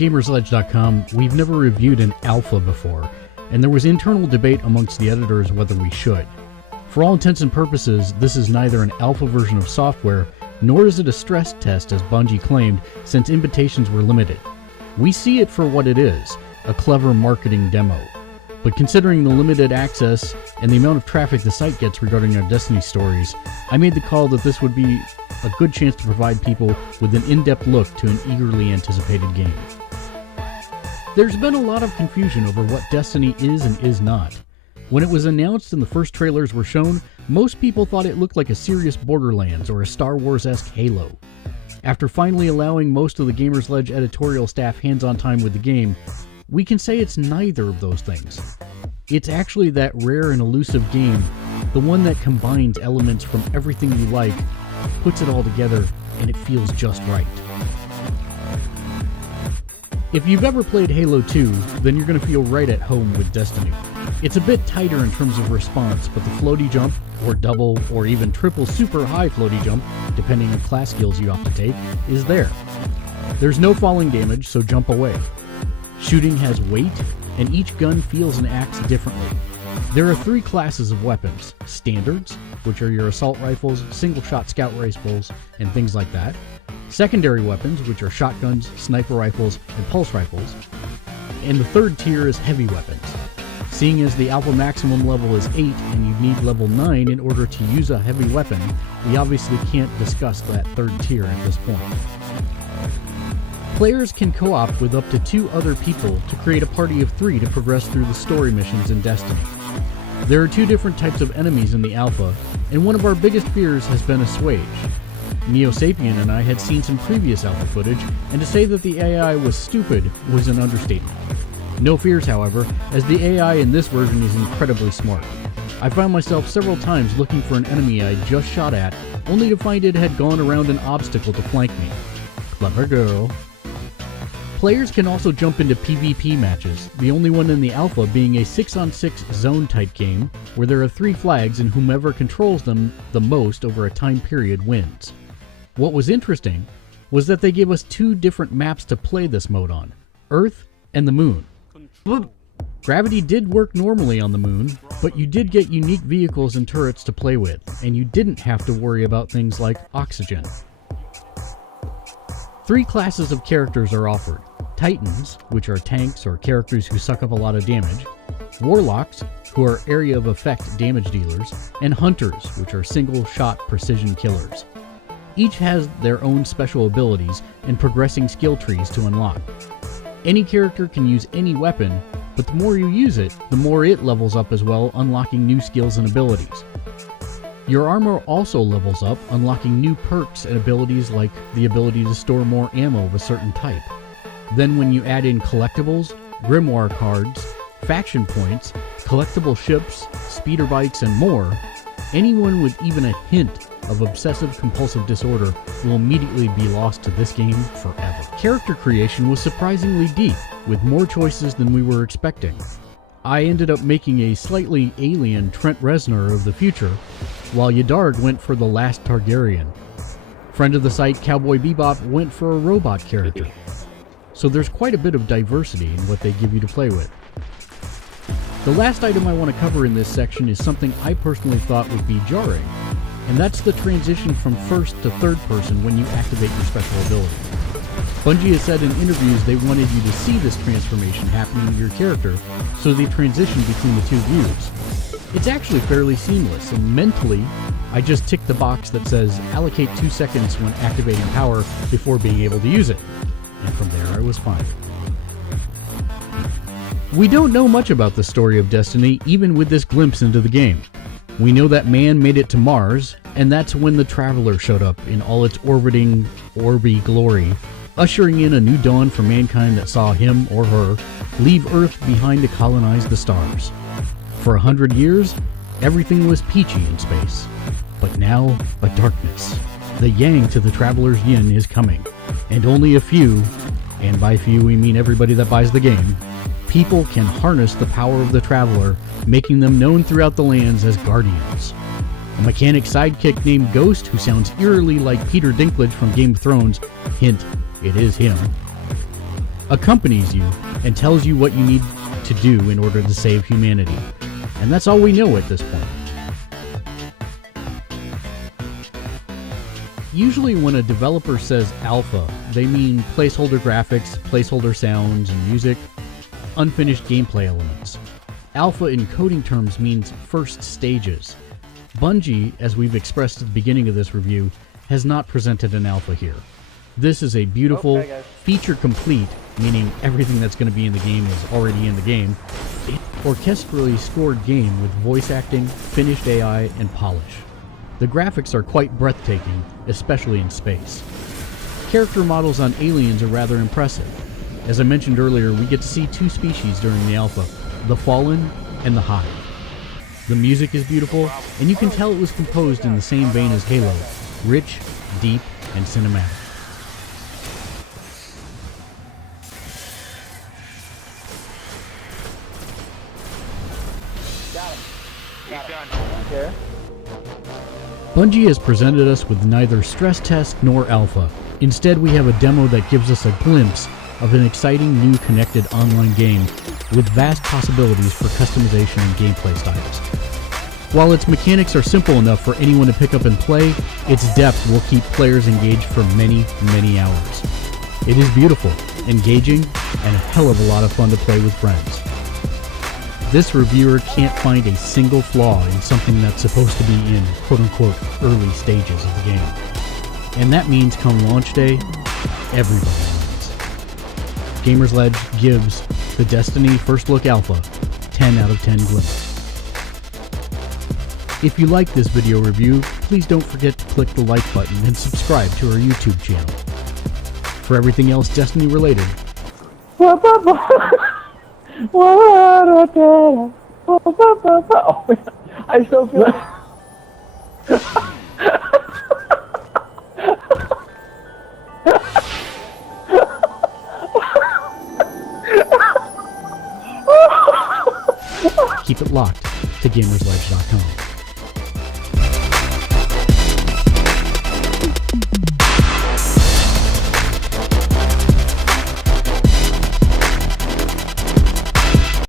Gamersledge.com, we've never reviewed an alpha before, and there was internal debate amongst the editors whether we should. For all intents and purposes, this is neither an alpha version of software, nor is it a stress test as Bungie claimed, since invitations were limited. We see it for what it is, a clever marketing demo. But considering the limited access and the amount of traffic the site gets regarding our Destiny stories, I made the call that this would be a good chance to provide people with an in-depth look to an eagerly anticipated game. There's been a lot of confusion over what Destiny is and is not. When it was announced and the first trailers were shown, most people thought it looked like a serious Borderlands or a Star Wars-esque Halo. After finally allowing most of the Gamersledge editorial staff hands-on time with the game, we can say it's neither of those things. It's actually that rare and elusive game, the one that combines elements from everything you like, puts it all together, and it feels just right. If you've ever played Halo 2, then you're going to feel right at home with Destiny. It's a bit tighter in terms of response, but the floaty jump, or double, or even triple super high floaty jump, depending on class skills you opt to take, is there. There's no falling damage, so jump away. Shooting has weight, and each gun feels and acts differently. There are 3 classes of weapons: standards, which are your assault rifles, single-shot scout rifles, and things like that; secondary weapons, which are shotguns, sniper rifles, and pulse rifles; and the third tier is heavy weapons. Seeing as the alpha maximum level is 8 and you need level 9 in order to use a heavy weapon, we obviously can't discuss that third tier at this point. Players can co-op with up to 2 other people to create a party of 3 to progress through the story missions in Destiny. There are 2 different types of enemies in the alpha, and one of our biggest fears has been assuaged. Neo Sapien and I had seen some previous alpha footage, and to say that the AI was stupid was an understatement. No fears, however, as the AI in this version is incredibly smart. I found myself several times looking for an enemy I just shot at, only to find it had gone around an obstacle to flank me. Clever girl. Players can also jump into PvP matches, the only one in the alpha being a 6-on-6 zone-type game, where there are 3 flags and whomever controls them the most over a time period wins. What was interesting was that they gave us 2 different maps to play this mode on, Earth and the Moon. Gravity did work normally on the Moon, but you did get unique vehicles and turrets to play with, and you didn't have to worry about things like oxygen. 3 classes of characters are offered: Titans, which are tanks or characters who suck up a lot of damage; Warlocks, who are area of effect damage dealers; and Hunters, which are single-shot precision killers. Each has their own special abilities and progressing skill trees to unlock. Any character can use any weapon, but the more you use it, the more it levels up as well, unlocking new skills and abilities. Your armor also levels up, unlocking new perks and abilities like the ability to store more ammo of a certain type. Then when you add in collectibles, grimoire cards, faction points, collectible ships, speeder bikes, and more, anyone with even a hint of obsessive-compulsive disorder will immediately be lost to this game forever. Character creation was surprisingly deep, with more choices than we were expecting. I ended up making a slightly alien Trent Reznor of the future, while Yadard went for the last Targaryen. Friend of the site Cowboy Bebop went for a robot character. So there's quite a bit of diversity in what they give you to play with. The last item I want to cover in this section is something I personally thought would be jarring, and that's the transition from first to third person when you activate your special ability. Bungie has said in interviews they wanted you to see this transformation happening to your character, so they transition between the 2 views. It's actually fairly seamless, and mentally, I just ticked the box that says allocate 2 seconds when activating power before being able to use it, and from there I was fine. We don't know much about the story of Destiny, even with this glimpse into the game. We know that man made it to Mars, and that's when the Traveler showed up in all its orbiting, orby glory, ushering in a new dawn for mankind that saw him or her leave Earth behind to colonize the stars. For 100 years, everything was peachy in space, but now a darkness. The yang to the Traveler's yin is coming, and only a few, and by few we mean everybody that buys the game, people can harness the power of the Traveler, making them known throughout the lands as Guardians. A mechanic sidekick named Ghost, who sounds eerily like Peter Dinklage from Game of Thrones, hint, it is him, accompanies you, and tells you what you need to do in order to save humanity. And that's all we know at this point. Usually when a developer says alpha, they mean placeholder graphics, placeholder sounds and music, unfinished gameplay elements. Alpha in coding terms means first stages. Bungie, as we've expressed at the beginning of this review, has not presented an alpha here. This is a beautiful, feature-complete, meaning everything that's going to be in the game is already in the game, orchestrally scored game with voice acting, finished AI, and polish. The graphics are quite breathtaking, especially in space. Character models on aliens are rather impressive. As I mentioned earlier, we get to see two species during the alpha, the Fallen and the Hive. The music is beautiful, and you can tell it was composed in the same vein as Halo, rich, deep, and cinematic. Okay. Bungie has presented us with neither stress test nor alpha. Instead, we have a demo that gives us a glimpse of an exciting new connected online game with vast possibilities for customization and gameplay styles. While its mechanics are simple enough for anyone to pick up and play, its depth will keep players engaged for many, many hours. It is beautiful, engaging, and a hell of a lot of fun to play with friends. This reviewer can't find a single flaw in something that's supposed to be in quote-unquote early stages of the game. And that means come launch day, everybody wins. Gamersledge gives the Destiny First Look Alpha 10 out of 10 glimpses. If you like this video review, please don't forget to click the like button and subscribe to our YouTube channel. For everything else Destiny related, Oh, I still feel like... keep it locked to Gamersledge.com.